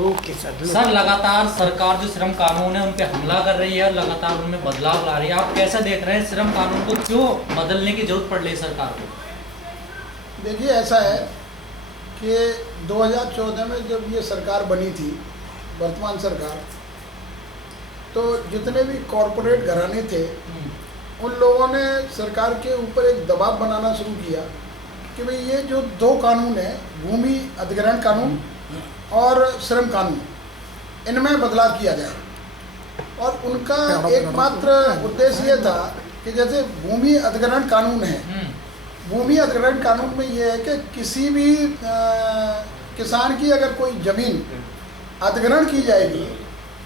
Okay sir. Sir लगातार सरकार जो श्रम कानून है उन पे हमला कर रही है और लगातार उनमें बदलाव ला रही है, आप कैसा देख रहे हैं श्रम कानून को क्यों बदलने की जरूरत पड़ रही है सरकार को? देखिए ऐसा है कि 2014 में जब ये सरकार बनी थी, वर्तमान सरकार, तो जितने भी कॉरपोरेट घराने थे उन लोगों ने सरकार के ऊपर एक दबाव बनाना शुरू किया कि भाई ये जो दो कानून है, भूमि अधिग्रहण कानून और श्रम कानून, इनमें बदलाव किया जाए। और उनका एकमात्र उद्देश्य ये था कि जैसे भूमि अधिग्रहण कानून है, भूमि अधिग्रहण कानून में ये है कि किसी भी किसान की अगर कोई ज़मीन अधिग्रहण की जाएगी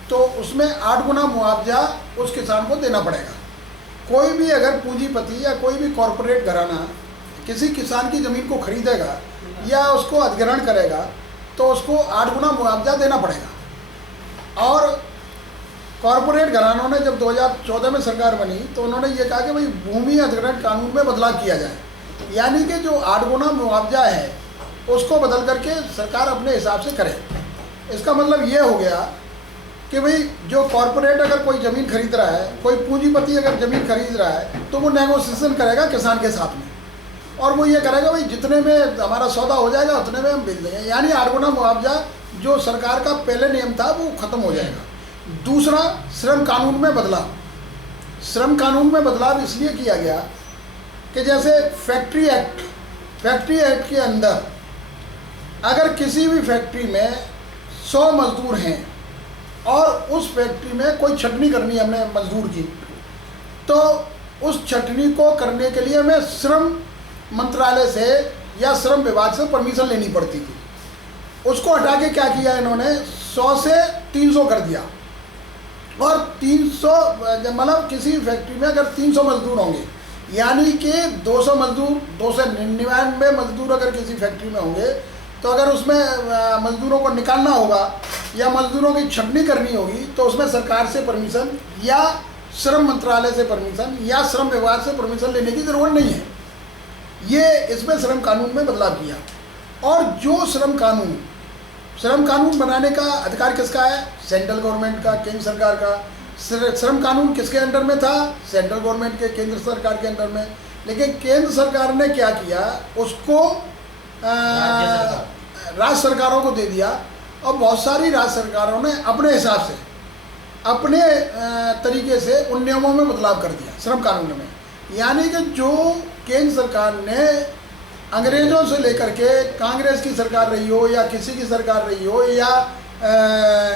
तो उसमें 8 गुना मुआवजा उस किसान को देना पड़ेगा। कोई भी अगर पूंजीपति या कोई भी कॉरपोरेट घराना किसी किसान की ज़मीन को खरीदेगा या उसको अधिग्रहण करेगा तो उसको 8 गुना मुआवजा देना पड़ेगा। और कॉरपोरेट घरानों ने जब 2014 में सरकार बनी तो उन्होंने ये कहा कि भाई भूमि अधिग्रहण कानून में बदलाव किया जाए, यानी कि जो 8 गुना मुआवजा है उसको बदल करके सरकार अपने हिसाब से करे। इसका मतलब ये हो गया कि भाई जो कॉरपोरेट अगर कोई ज़मीन खरीद रहा है, कोई पूंजीपति अगर ज़मीन खरीद रहा है तो वो नेगोशिएशन करेगा किसान के साथ में, और वो ये करेगा भाई जितने में हमारा सौदा हो जाएगा उतने में हम बेच देंगे, यानी 8 गुना मुआवजा जो सरकार का पहले नियम था वो ख़त्म हो जाएगा। दूसरा, श्रम कानून में बदलाव। श्रम कानून में बदलाव इसलिए किया गया कि जैसे फैक्ट्री एक्ट के अंदर अगर किसी भी फैक्ट्री में 100 मजदूर हैं और उस फैक्ट्री में कोई छटनी करनी है हमने मजदूर की, तो उस छटनी को करने के लिए हमें श्रम मंत्रालय से या श्रम विभाग से परमिशन लेनी पड़ती थी। उसको हटा के क्या किया इन्होंने, 100 से 300 कर दिया। और 300 मतलब किसी फैक्ट्री में अगर 300 मजदूर होंगे, यानी कि 200 मजदूर, 299 मजदूर अगर किसी फैक्ट्री में होंगे, तो अगर उसमें मजदूरों को निकालना होगा या मजदूरों की छटनी करनी होगी तो उसमें सरकार से परमिशन या श्रम मंत्रालय से परमिशन या श्रम विभाग से परमिशन लेने की ज़रूरत नहीं है। ये इसमें श्रम कानून में बदलाव किया। और जो श्रम कानून बनाने का अधिकार किसका है? सेंट्रल गवर्नमेंट का, केंद्र सरकार का। श्रम कानून किसके अंडर में था? सेंट्रल गवर्नमेंट के, केंद्र सरकार के अंडर में। लेकिन केंद्र सरकार ने क्या किया, उसको राज्य सरकारों को दे दिया, और बहुत सारी राज्य सरकारों ने अपने हिसाब से, अपने तरीके से उन नियमों में बदलाव कर दिया श्रम कानून में। यानी कि जो केंद्र सरकार ने अंग्रेज़ों से लेकर के, कांग्रेस की सरकार रही हो या किसी की सरकार रही हो या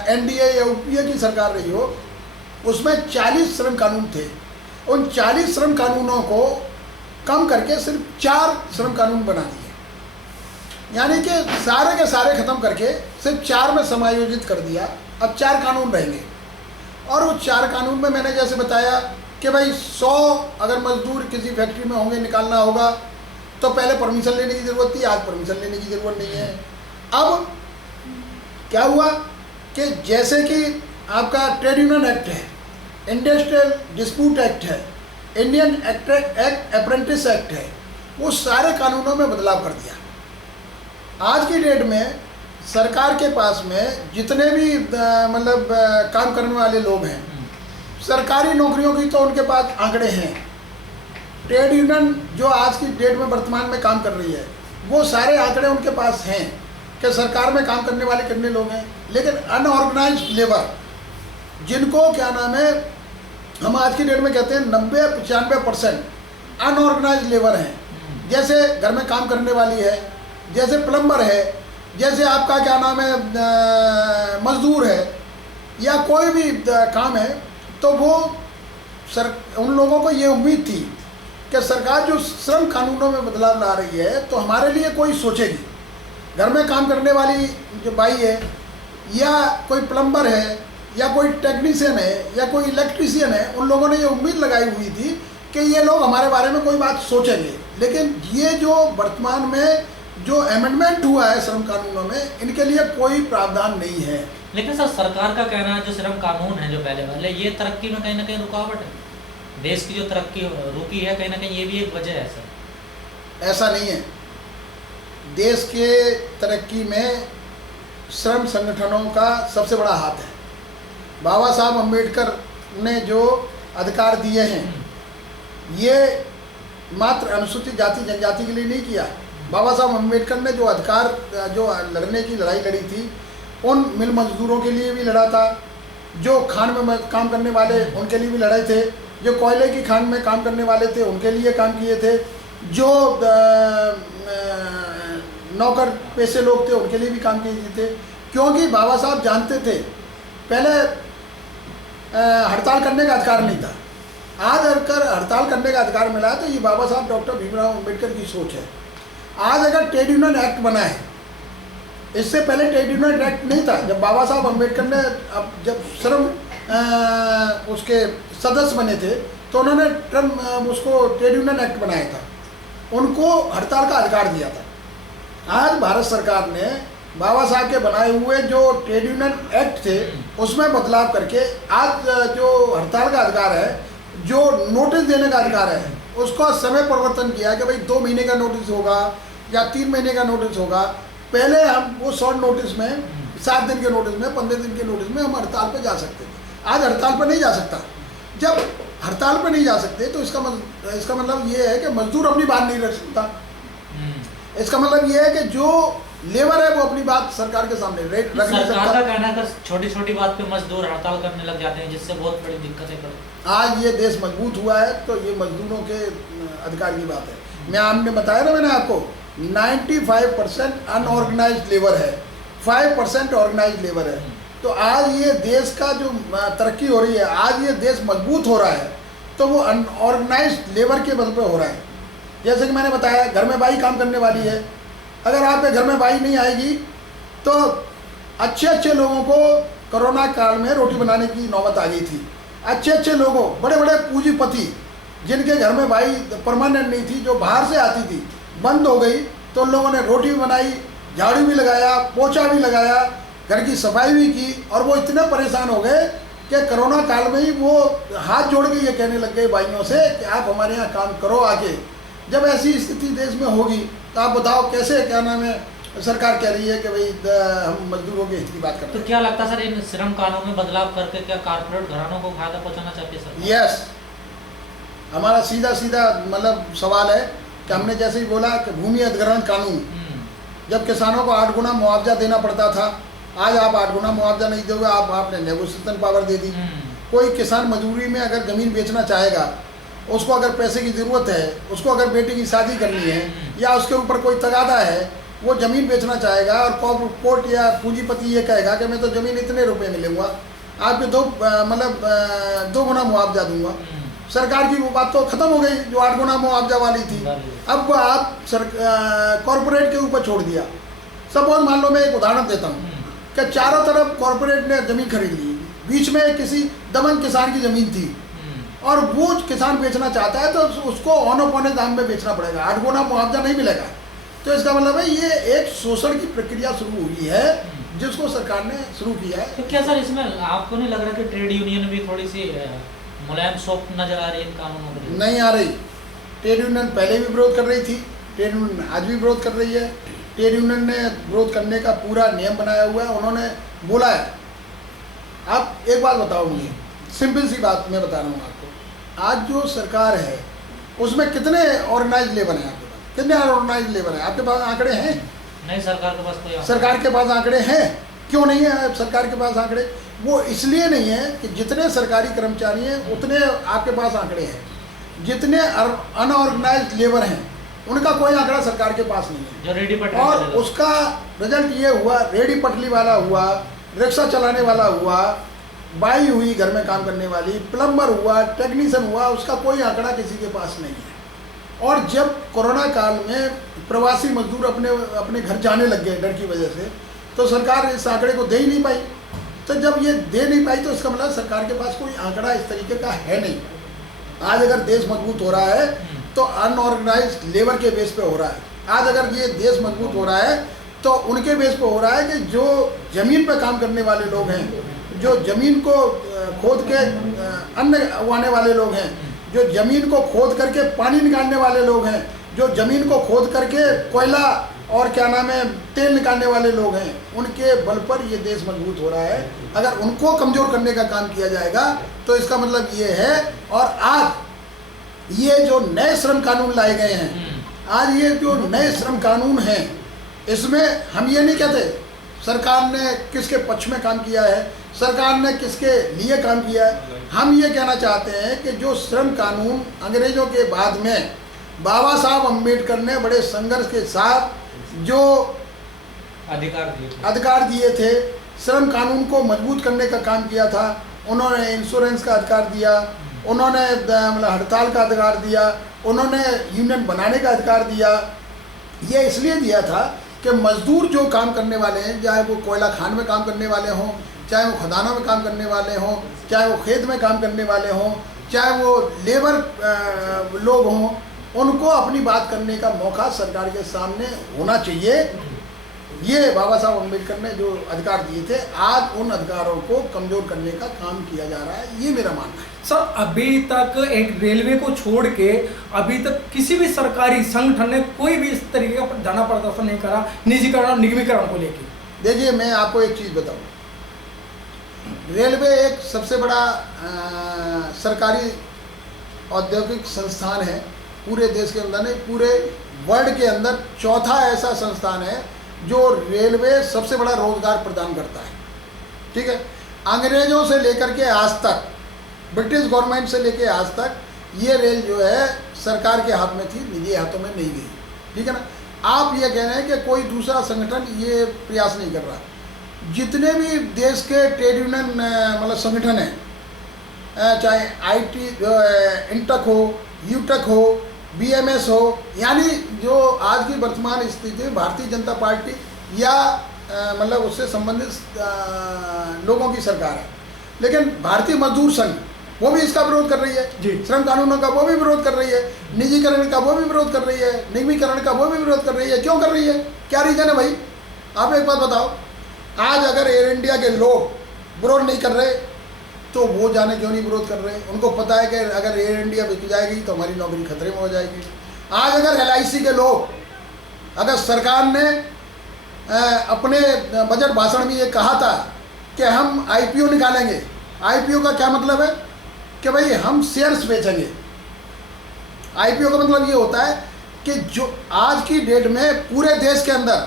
एनडीए या यूपीए की सरकार रही हो, उसमें 40 श्रम कानून थे। उन 40 श्रम कानूनों को कम करके सिर्फ 4 श्रम कानून बना दिए, यानी कि सारे के सारे ख़त्म करके सिर्फ 4 में समायोजित कर दिया। अब 4 कानून रहेंगे, और वो 4 कानून में मैंने जैसे बताया कि भाई 100 अगर मजदूर किसी फैक्ट्री में होंगे, निकालना होगा, तो पहले परमिशन लेने की ज़रूरत थी, आज परमिशन लेने की ज़रूरत नहीं है। अब क्या हुआ कि जैसे कि आपका ट्रेड यूनियन एक्ट है, इंडस्ट्रियल डिस्प्यूट एक्ट है, इंडियन एक्ट अप्रेंटिस एक्ट है, वो सारे कानूनों में बदलाव कर दिया। आज की डेट में सरकार के पास में जितने भी मतलब काम करने वाले लोग हैं, सरकारी नौकरियों की तो उनके पास आंकड़े हैं। ट्रेड यूनियन जो आज की डेट में वर्तमान में काम कर रही है, वो सारे आंकड़े उनके पास हैं कि सरकार में काम करने वाले कितने लोग हैं। लेकिन अनऑर्गेनाइज्ड लेबर, जिनको क्या नाम है, हम आज की डेट में कहते हैं 90-95% अनऑर्गेनाइज्ड लेबर हैं। जैसे घर में काम करने वाली है, जैसे प्लम्बर है, जैसे आपका क्या नाम है मजदूर है, या कोई भी काम है, तो वो उन लोगों को ये उम्मीद थी कि सरकार जो श्रम कानूनों में बदलाव ला रही है तो हमारे लिए कोई सोचेगी। घर में काम करने वाली जो बाई है, या कोई प्लम्बर है, या कोई टेक्नीशियन है, या कोई इलेक्ट्रीशियन है, उन लोगों ने ये उम्मीद लगाई हुई थी कि ये लोग हमारे बारे में कोई बात सोचेंगे। लेकिन ये जो वर्तमान में जो अमेंडमेंट हुआ है श्रम कानूनों में, इनके लिए कोई प्रावधान नहीं है। लेकिन सर, सरकार का कहना है जो श्रम कानून है जो पहले वाले, ये तरक्की में कहीं ना कहीं रुकावट है। देश की जो तरक्की रुकी है, कहीं ना कहीं ये भी एक वजह है सर। ऐसा नहीं है। देश के तरक्की में श्रम संगठनों का सबसे बड़ा हाथ है। बाबा साहब अम्बेडकर ने जो अधिकार दिए हैं, ये मात्र अनुसूचित जाति जनजाति के लिए नहीं किया। बाबा साहब अम्बेडकर ने जो अधिकार, जो लड़ने की लड़ाई लड़ी थी, उन मिल मजदूरों के लिए भी लड़ा था, जो खान में काम करने वाले उनके लिए भी लड़े थे, जो कोयले की खान में काम करने वाले थे उनके लिए काम किए थे, जो नौकर पैसे लोग थे उनके लिए भी काम किए थे। क्योंकि बाबा साहब जानते थे, पहले हड़ताल करने का अधिकार नहीं था, आज अगर हड़ताल करने का अधिकार मिला है तो ये बाबा साहब डॉक्टर भीमराव अम्बेडकर की सोच है। आज अगर ट्रेड यूनियन एक्ट बना है, इससे पहले ट्रेड यूनियन एक्ट नहीं था। जब बाबा साहब अम्बेडकर ने जब श्रम उसके सदस्य बने थे तो उन्होंने उसको ट्रेड यूनियन एक्ट बनाया था, उनको हड़ताल का अधिकार दिया था। आज भारत सरकार ने बाबा साहब के बनाए हुए जो ट्रेड यूनियन एक्ट थे उसमें बदलाव करके आज जो हड़ताल का अधिकार है, जो नोटिस देने का अधिकार है, उसका समय परिवर्तन किया कि भाई 2 महीने का नोटिस होगा या 3 महीने का नोटिस होगा। पहले हम वो शॉर्ट नोटिस में, 7 दिन के नोटिस में, 15 दिन के नोटिस में हम हड़ताल पर जा सकते थे। आज हड़ताल पर नहीं जा सकता। जब हड़ताल पर नहीं जा सकते तो इसका मतलब ये है कि मजदूर अपनी बात नहीं रख सकता। इसका मतलब ये है कि जो लेबर है वो अपनी बात सरकार के सामने रख नहीं सकता। सरकार का कहना है कि छोटी-छोटी बात पे मजदूर हड़ताल करने लग जाते हैं, जिससे बहुत बड़ी दिक्कतें पड़ती। आज ये देश मजबूत हुआ है तो ये मजदूरों के अधिकार की बात है। मैं आपने बताया ना, मैंने आपको 95% अनऑर्गेनाइज्ड लेबर है, 5% ऑर्गेनाइज्ड लेबर है। तो आज ये देश का जो तरक्की हो रही है, आज ये देश मजबूत हो रहा है, तो वो अनऑर्गेनाइज्ड लेबर के बल पे हो रहा है। जैसे कि मैंने बताया, घर में बाई काम करने वाली है, अगर आपके घर में बाई नहीं आएगी तो अच्छे लोगों को कोरोना काल में रोटी बनाने की नौबत आ गई थी। अच्छे लोगों, बड़े बड़े पूंजीपति जिनके घर में बाई परमानेंट नहीं थी, जो बाहर से आती थी, बंद हो गई, तो उन लोगों ने रोटी भी बनाई, झाड़ू भी लगाया, पोछा भी लगाया, घर की सफाई भी की, और वो इतने परेशान हो गए कि कोरोना काल में ही वो हाथ जोड़ के ये कहने लग गए भाइयों से कि आप हमारे यहाँ काम करो आके। जब ऐसी स्थिति देश में होगी तो आप बताओ कैसे, क्या नाम है, सरकार कह रही है कि भाई हम मजदूरों के हित की बात कर रहे हैं। तो क्या लगता है सर, इन श्रम कानून में बदलाव करके क्या कारपोरेट घरानों को फायदा पहुंचाना चाहती है सर? यस, हमारा सीधा मतलब सवाल है कि हमने जैसे ही बोला कि भूमि अधिग्रहण कानून, जब किसानों को 8 गुना मुआवजा देना पड़ता था, आज आप 8 गुना मुआवजा नहीं दोगे, आपने नेगोशिएशन पावर दे दी। कोई किसान मजबूरी में अगर ज़मीन बेचना चाहेगा, उसको अगर पैसे की ज़रूरत है, उसको अगर बेटी की शादी करनी है या उसके ऊपर कोई तगादा है, वो ज़मीन बेचना चाहेगा और कोर्ट या पूंजीपति ये कहेगा कि मैं तो ज़मीन इतने रुपए में लूँगा, आपके 2 गुना मुआवजा दूंगा। सरकार की वो बात तो ख़त्म हो गई जो 8 गुना मुआवजा वाली थी। अब आप कॉरपोरेट के ऊपर छोड़ दिया। सपोज मान लो, मैं एक उदाहरण देता हूँ कि चारों तरफ कॉरपोरेट ने ज़मीन खरीद ली, बीच में किसी दमन किसान की ज़मीन थी और वो किसान बेचना चाहता है तो उसको औने पौने दाम में बेचना पड़ेगा, 8 गुना मुआवजा नहीं मिलेगा। तो इसका मतलब है ये एक शोषण की प्रक्रिया शुरू हुई है जिसको सरकार ने शुरू किया है। तो क्या सर, इसमें आपको नहीं लग रहा कि ट्रेड यूनियन भी थोड़ी सी मुलायम सॉफ्ट नजर आ रही है इन कानूनों में? नहीं आ रही। ट्रेड यूनियन पहले भी विरोध कर रही थी, ट्रेड यूनियन आज भी विरोध कर रही है। ट्रेड यूनियन ने विरोध करने का पूरा नियम बनाया हुआ है, उन्होंने बोला है। आप एक बात बताओ मुझे, सिंपल सी बात मैं बता रहा हूँ आपको, आज जो सरकार है उसमें कितने ऑर्गेनाइज लेबर हैं आपके पास? कितने ऑर्गेनाइज लेबर हैं आपके पास? आंकड़े हैं? नहीं, सरकार के पास कोई सरकार के पास आंकड़े हैं। क्यों नहीं है सरकार के पास आंकड़े? वो इसलिए नहीं है कि जितने सरकारी कर्मचारी हैं उतने आपके पास आंकड़े हैं। जितने अनऑर्गेनाइज लेबर हैं उनका कोई आंकड़ा सरकार के पास नहीं है। जो रेडी पटली, और उसका रिजल्ट ये हुआ, रेडी पटली वाला हुआ, रिक्शा चलाने वाला हुआ, बाई हुई घर में काम करने वाली, प्लम्बर हुआ, टेक्नीशियन हुआ, उसका कोई आंकड़ा किसी के पास नहीं है। और जब कोरोना काल में प्रवासी मजदूर अपने घर जाने लग गए डर की वजह से, तो सरकार इस आंकड़े को दे ही नहीं पाई। तो जब ये दे नहीं पाई तो इसका मतलब सरकार के पास कोई आंकड़ा इस तरीके का है नहीं। आज अगर देश मजबूत हो रहा है तो अनऑर्गेनाइज्ड लेबर के बेस पे हो रहा है। आज अगर ये देश मजबूत हो रहा है तो उनके बेस पे हो रहा है कि जो ज़मीन पे काम करने वाले लोग हैं, जो ज़मीन को खोद के अन्न उगाने वाले लोग हैं, जो ज़मीन को खोद करके पानी निकालने वाले लोग हैं, जो ज़मीन को खोद करके कोयला और क्या नाम है तेल निकालने वाले लोग हैं, उनके बल पर ये देश मजबूत हो रहा है। अगर उनको कमज़ोर करने का काम किया जाएगा तो इसका मतलब ये है। और आज ये जो नए श्रम कानून लाए गए हैं, आज ये जो नए श्रम कानून हैं, इसमें हम ये नहीं कहते सरकार ने किसके पक्ष में काम किया है, सरकार ने किसके लिए काम किया है। हम ये कहना चाहते हैं कि जो श्रम कानून अंग्रेजों के बाद में बाबा साहब अम्बेडकर ने बड़े संघर्ष के साथ जो अधिकार दिए थे, श्रम कानून को मजबूत करने का काम किया था। उन्होंने इंश्योरेंस का अधिकार दिया, उन्होंने मतलब हड़ताल का अधिकार दिया, उन्होंने यूनियन बनाने का अधिकार दिया। ये इसलिए दिया था कि मजदूर जो काम करने वाले हैं, चाहे वो कोयला खान में काम करने वाले हों, चाहे वो खदानों में काम करने वाले हों, चाहे वो खेत में काम करने वाले हों, चाहे वो लेबर लोग हों, उनको अपनी बात करने का मौका सरकार के सामने होना चाहिए। ये बाबा साहब अम्बेडकर ने जो अधिकार दिए थे, आज उन अधिकारों को कमज़ोर करने का काम किया जा रहा है, ये मेरा मानना है। सर, अभी तक एक रेलवे को छोड़ के अभी तक किसी भी सरकारी संगठन ने कोई भी इस तरीके का धरना प्रदर्शन नहीं करा निजीकरण और निगमीकरण को लेकर। देखिए, मैं आपको एक चीज़ बताऊं, रेलवे एक सबसे बड़ा सरकारी औद्योगिक संस्थान है पूरे देश के अंदर, नहीं पूरे वर्ल्ड के अंदर चौथा ऐसा संस्थान है जो रेलवे सबसे बड़ा रोजगार प्रदान करता है। ठीक है, अंग्रेजों से लेकर के आज तक, ब्रिटिश गवर्नमेंट से लेकर आज तक ये रेल जो है सरकार के हाथ में थी, निजी हाथों में नहीं गई। ठीक है ना। आप ये कह रहे हैं कि कोई दूसरा संगठन ये प्रयास नहीं कर रहा। जितने भी देश के ट्रेड यूनियन मतलब संगठन हैं, चाहे IT इंटक हो, यूटक हो, BMS हो, यानी जो आज की वर्तमान स्थिति में भारतीय जनता पार्टी या मतलब उससे संबंधित लोगों की सरकार है, लेकिन भारतीय मजदूर संघ वो भी इसका विरोध कर रही है, श्रम कानूनों का वो भी विरोध कर रही है, निजीकरण का वो भी विरोध कर रही है, निगमीकरण का वो भी विरोध कर रही है। क्यों कर रही है? क्या रीजन है भाई? आप एक बात बताओ। आज अगर एयर इंडिया के लोग विरोध नहीं कर रहे तो वो जाने क्यों नहीं विरोध कर रहे? उनको पता है कि अगर एयर इंडिया बिक जाएगी तो हमारी नौकरी खतरे में हो जाएगी। आज अगर LIC के लोग, अगर सरकार ने अपने बजट भाषण में ये कहा था कि हम IPO निकालेंगे, IPO का क्या मतलब है कि भाई हम शेयर्स बेचेंगे। IPO का मतलब ये होता है कि जो आज की डेट में पूरे देश के अंदर,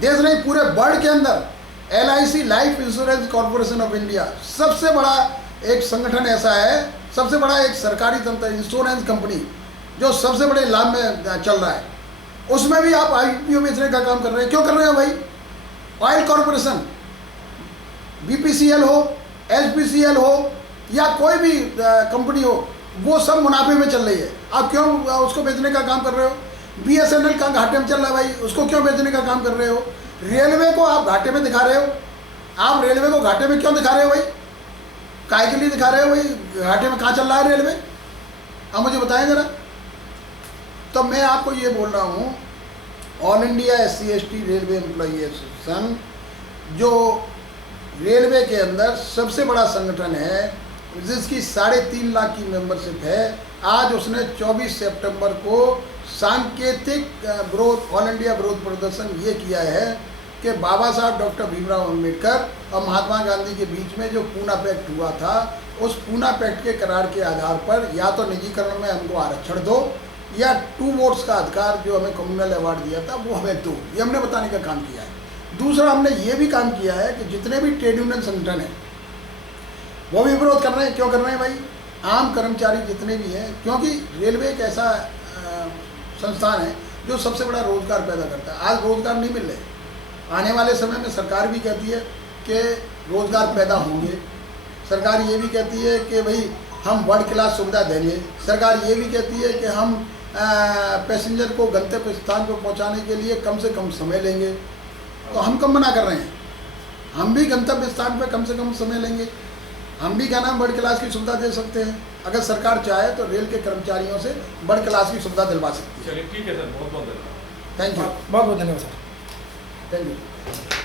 देश नहीं पूरे वर्ल्ड के अंदर LIC life insurance corporation of India सबसे बड़ा एक संगठन ऐसा है, सबसे बड़ा एक सरकारी तंत्र इंश्योरेंस कंपनी जो सबसे बड़े लाभ में चल रहा है, उसमें भी आप IPO बेचने का काम कर रहे हैं। क्यों कर रहे हो भाई? ऑयल कॉर्पोरेशन, BPCL हो, HPCL हो या कोई भी कंपनी हो, वो सब मुनाफे में चल रही है। आप क्यों उसको बेचने का काम कर रहे हो? BSNL का घाटे में चल रहा है भाई, उसको क्यों बेचने का काम कर रहे हो? रेलवे को आप घाटे में दिखा रहे हो। आप रेलवे को घाटे में क्यों दिखा रहे हो भाई? काय के लिए दिखा रहे हो भाई? घाटे में कहाँ चल रहा है रेलवे? आप मुझे बताएं जरा। तो मैं आपको ये बोल रहा हूँ, all India SC/ST railway employee association जो रेलवे के अंदर सबसे बड़ा संगठन है, जिसकी 3.5 लाख की मेंबरशिप है, आज उसने 24 सितंबर को सांकेतिक विरोध, ऑल इंडिया विरोध प्रदर्शन ये किया है कि बाबा साहब डॉक्टर भीमराव अम्बेडकर और महात्मा गांधी के बीच में जो पूना पैक्ट हुआ था, उस पूना पैक्ट के करार के आधार पर या तो निजीकरण में हमको आरक्षण दो या 2 वोट्स का अधिकार जो हमें कम्युनल अवार्ड दिया था वो हमें दो। ये हमने बताने का काम किया है। दूसरा, हमने ये भी काम किया है कि जितने भी ट्रेड यूनियन संगठन हैं वो भी विरोध कर रहे हैं। क्यों कर रहे हैं भाई? आम कर्मचारी जितने भी हैं, क्योंकि रेलवे एक ऐसा संस्थान है जो सबसे बड़ा रोजगार पैदा करता है। आज रोजगार नहीं मिल रहे, आने वाले समय में सरकार भी कहती है कि रोजगार पैदा होंगे। सरकार ये भी कहती है कि भाई हम वर्ल्ड क्लास सुविधा देंगे। सरकार ये भी कहती है कि हम पैसेंजर को गंतव्य स्थान पर पहुंचाने के लिए कम से कम समय लेंगे। तो हम कम मना कर रहे हैं? हम भी गंतव्य स्थान पर कम से कम समय लेंगे, हम भी क्या नाम वर्ल्ड क्लास की सुविधा दे सकते हैं। अगर सरकार चाहे तो रेल के कर्मचारियों से वर्ल्ड क्लास की सुविधा दिलवा सकती है। चलिए ठीक है सर, बहुत बहुत धन्यवाद। थैंक यू, बहुत बहुत धन्यवाद सर। Thank you.